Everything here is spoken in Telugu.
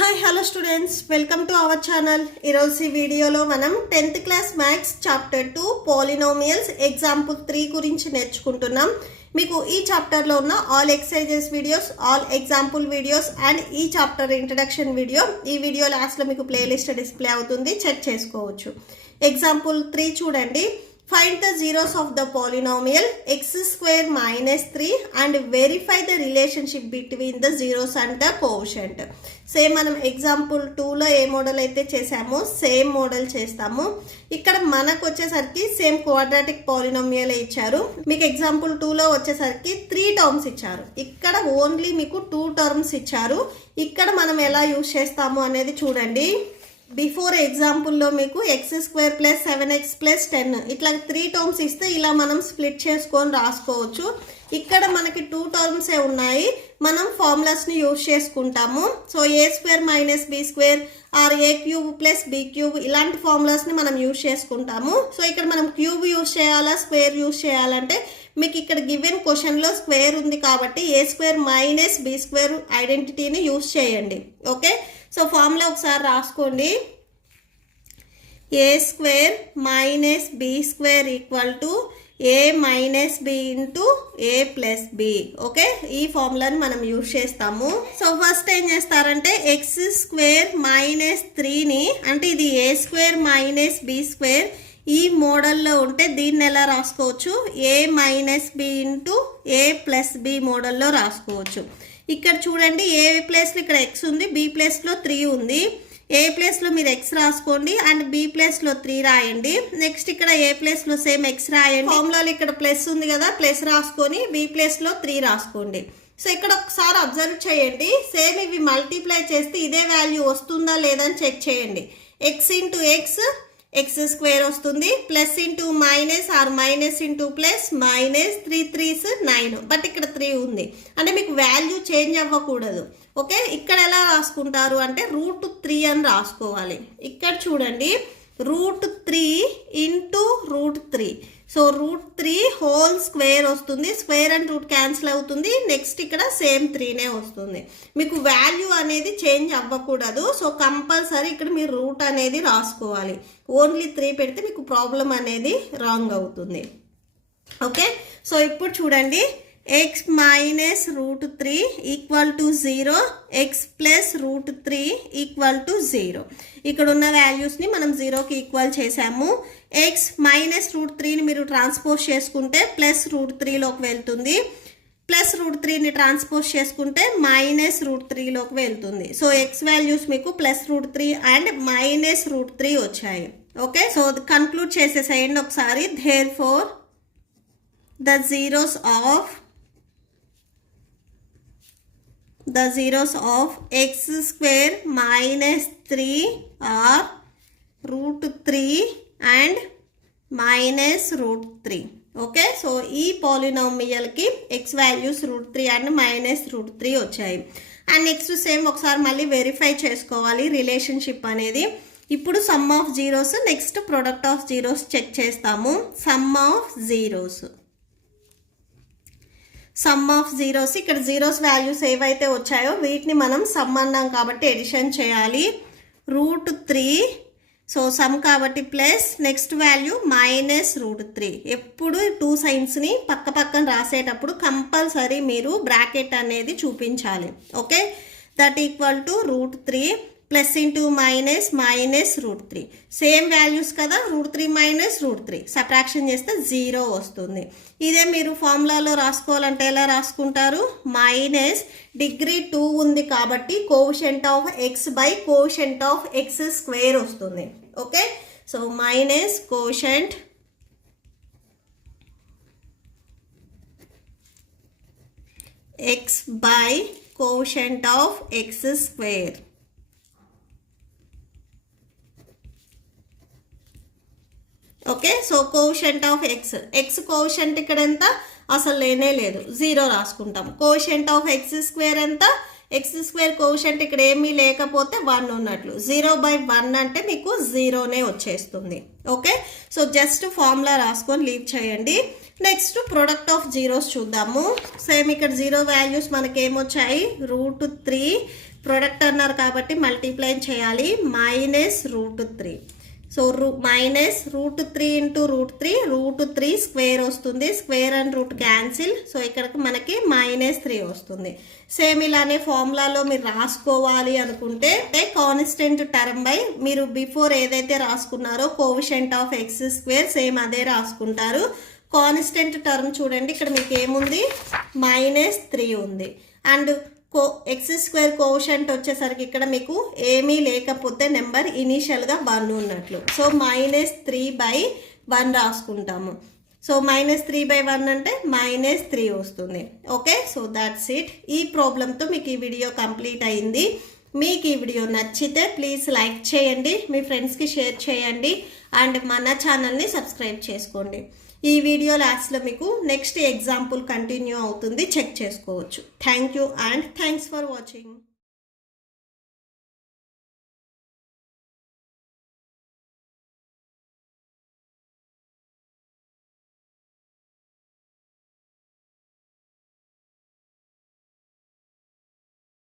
Hi hello students, welcome to our channel. ఈరోజు ఈ వీడియోలో మనం 10th class maths chapter 2 polynomials example 3 గురించి నేర్చుకుంటున్నాం. మీకు ఈ చాప్టర్లో ఉన్న all exercises videos, all example videos and ఈ చాప్టర్ ఇంట్రడక్షన్ వీడియో ఈ వీడియో లాస్ట్లో మీకు ప్లేలిస్ట్ డిస్ప్లే అవుతుంది, చెక్ చేసుకోవచ్చు. ఎగ్జాంపుల్ 3 చూడండి. Find the zeros of the polynomial x square minus 3 and verify the relationship between the zeros and the quotient. Same మనం ఎగ్జాంపుల్ 2లో ఏ మోడల్ అయితే చేసామో సేమ్ మోడల్ చేస్తాము. ఇక్కడ మనకు వచ్చేసరికి సేమ్ క్వాడ్రాటిక్ పాలినోమియల్ ఇచ్చారు. మీకు ఎగ్జాంపుల్ 2లో వచ్చేసరికి 3 టర్మ్స్ ఇచ్చారు. ఇక్కడ ఓన్లీ మీకు 2 టర్మ్స్ ఇచ్చారు. ఇక్కడ మనం ఎలా యూజ్ చేస్తాము అనేది చూడండి. బిఫోర్ ఎగ్జాంపుల్లో మీకు X square plus 7x plus 10 ఇట్లా 3 టర్మ్స్ ఇస్తే ఇలా మనం స్ప్లిట్ చేసుకొని రాసుకోవచ్చు. ఇక్కడ మనకి 2 టర్మ్సే ఉన్నాయి, మనం ఫార్ములాస్ని యూజ్ చేసుకుంటాము. So a square minus b square or a cube plus b cube ఇలాంటి ఫార్ములాస్ని మనం యూజ్ చేసుకుంటాము. సో ఇక్కడ మనం క్యూబ్ యూజ్ చేయాలా స్క్వేర్ యూజ్ చేయాలంటే మీకు ఇక్కడ గివెన్ క్వశ్చన్లో స్క్వేర్ ఉంది కాబట్టి a square minus b square ఐడెంటిటీని యూజ్ చేయండి. ఓకే, సో ఫార్ములా ఒకసారి రాసుకోండి. A square minus b square equal to a minus b into a plus b. Okay, ఈ ఫార్ములాని మనం యూజ్ చేస్తాము. సో ఫస్ట్ ఏం చేస్తారంటే ఎక్స్ స్క్వేర్ మైనస్ 3ని అంటే ఇది ఏ స్క్వేర్ మైనస్ బి స్క్వేర్ ఈ మోడల్లో ఉంటే దీన్ని ఎలా రాసుకోవచ్చు, ఏ minus b into a plus B మోడల్లో రాసుకోవచ్చు. ఇక్కడ చూడండి, ఏ ప్లేస్లో ఇక్కడ ఎక్స్ ఉంది, బి ప్లేస్లో 3 ఉంది. ఏ ప్లేస్లో మీరు ఎక్స్ రాసుకోండి అండ్ బి ప్లేస్లో 3 రాయండి. నెక్స్ట్ ఇక్కడ ఏ ప్లేస్లో సేమ్ ఎక్స్ రాయండి. ఫార్ములాలో ఇక్కడ ప్లస్ ఉంది కదా, ప్లస్ రాసుకొని బి ప్లేస్లో 3 రాసుకోండి. సో ఇక్కడ ఒకసారి అబ్జర్వ్ చేయండి, సేమ్ ఇవి మల్టిప్లై చేస్తే ఇదే వాల్యూ వస్తుందా లేదా అని చెక్ చేయండి. X into x x square వస్తుంది, plus into minus or minus into plus minus 3 3s 9. But ఇక్కడ 3 ఉంది అంటే మీకు వాల్యూ చేంజ్ అవ్వకూడదు. ఓకే, ఇక్కడ ఎలా రాసుకుంటారు అంటే √3 అని రాసుకోవాలి. ఇక్కడ చూడండి, √3 ఇంటూ √3. సో √3 హోల్ స్క్వేర్ వస్తుంది, స్క్వేర్ అండ్ రూట్ క్యాన్సిల్ అవుతుంది. నెక్స్ట్ ఇక్కడ సేమ్ 3నే వస్తుంది. మీకు వాల్యూ అనేది చేంజ్ అవ్వకూడదు. సో కంపల్సరీ ఇక్కడ మీరు రూట్ అనేది రాసుకోవాలి. ఓన్లీ 3 పెడితే మీకు ప్రాబ్లం అనేది రాంగ్ అవుతుంది. ఓకే, సో ఇప్పుడు చూడండి, X minus √3 equal to 0, X plus √3 equal to 0. ఇక్కడ ఉన్న వాల్యూస్ని మనం 0కి ఈక్వల్ చేసాము. ఎక్స్ మైనస్ √3ని మీరు ట్రాన్స్పోజ్ చేసుకుంటే ప్లస్ √3లోకి వెళ్తుంది, ప్లస్ √3ని ట్రాన్స్పోజ్ చేసుకుంటే మైనస్ √3లోకి వెళ్తుంది. సో ఎక్స్ వాల్యూస్ మీకు ప్లస్ √3 అండ్ మైనస్ √3 వచ్చాయి. ఓకే, సో కన్క్లూడ్ చేసేసేయండి ఒకసారి. therefore the zeros of x square minus 3 are √3 and minus √3. Okay, so ఈ పాలినోమియల్కి ఎక్స్ వాల్యూస్ √3 అండ్ మైనస్ √3 వచ్చాయి. అండ్ నెక్స్ట్ సేమ్ ఒకసారి మళ్ళీ వెరిఫై చేసుకోవాలి రిలేషన్షిప్ అనేది. ఇప్పుడు sum of zeros, next product of zeros check చేస్తాము. సమ్ ఆఫ్ జీరోస్ ఇక్కడ జీరోస్ వాల్యూస్ ఏవైతే వచ్చాయో వీటిని మనం సమ్ అన్నాం కాబట్టి ఎడిషన్ చేయాలి. √3, సో సమ్ కాబట్టి ప్లస్ నెక్స్ట్ వాల్యూ మైనస్ √3. ఎప్పుడు 2 సైన్స్ని పక్క పక్కన రాసేటప్పుడు కంపల్సరీ మీరు బ్రాకెట్ అనేది చూపించాలి. Okay, that equal to √3 plus into minus minus √3. Same values కదా, √3 మైనస్ √3 సబ్ట్రాక్షన్ చేస్తే 0 వస్తుంది. ఇదే మీరు ఫార్ములాలో రాసుకోవాలంటే ఎలా రాసుకుంటారు, మైనస్ డిగ్రీ 2 ఉంది కాబట్టి quotient of x by quotient of x square వస్తుంది. Okay, so minus quotient x by quotient of x square. Okay, so quotient of x quotient ఇక్కడ ఎంత అసలు లేనే లేదు, 0 రాసుకుంటాం. కోషెంట్ ఆఫ్ ఎక్స్ స్క్వేర్ ఎంత, ఎక్స్ స్క్వేర్ కోషెంట్ ఇక్కడ ఏమీ లేకపోతే 1 ఉన్నట్లు. 0/1 అంటే మీకు 0నే వచ్చేస్తుంది. ఓకే, సో జస్ట్ ఫార్ములా రాసుకొని లీవ్ చేయండి. నెక్స్ట్ ప్రొడక్ట్ ఆఫ్ జీరోస్ చూద్దాము. సేమ్ ఇక్కడ 0 వాల్యూస్ మనకి ఏమొచ్చాయి, √3 ప్రొడక్ట్ అన్నారు కాబట్టి మల్టిప్లై చేయాలి, -√3. సో -√3 ఇంటూ √3, √3 స్క్వేర్ వస్తుంది, square and root cancel. So ఇక్కడికి మనకి -3 వస్తుంది. సేమ్ ఇలానే ఫార్ములాలో మీరు రాసుకోవాలి అనుకుంటే కాన్స్టెంట్ టర్మ్ బై మీరు బిఫోర్ ఏదైతే రాసుకున్నారో కోఎఫిషియంట్ ఆఫ్ x², సేమ్ అదే రాసుకుంటారు. కాన్స్టెంట్ టర్మ్ చూడండి, ఇక్కడ మీకు ఏముంది, -3 ఉంది. అండ్ x² కోషంట్ వచ్చేసరికి ఇక్కడ మీకు ఏమీ లేకపోతే నెంబర్ ఇనీషియల్గా 1 ఉన్నట్లు. సో -3/1 రాసుకుంటాము. సో -3/1 అంటే -3 వస్తుంది. Okay, so that's it. ఈ ప్రాబ్లంతో మీకు ఈ వీడియో కంప్లీట్ అయింది. మీకు ఈ వీడియో నచ్చితే ప్లీజ్ లైక్ చేయండి, మీ ఫ్రెండ్స్కి షేర్ చేయండి, అండ్ మన ఛానల్ని సబ్స్క్రైబ్ చేసుకోండి. ఈ వీడియో లాస్ట్లో మీకు నెక్స్ట్ ఎగ్జాంపుల్ కంటిన్యూ అవుతుంది, చెక్ చేసుకోవచ్చు. Thank you and thanks for watching.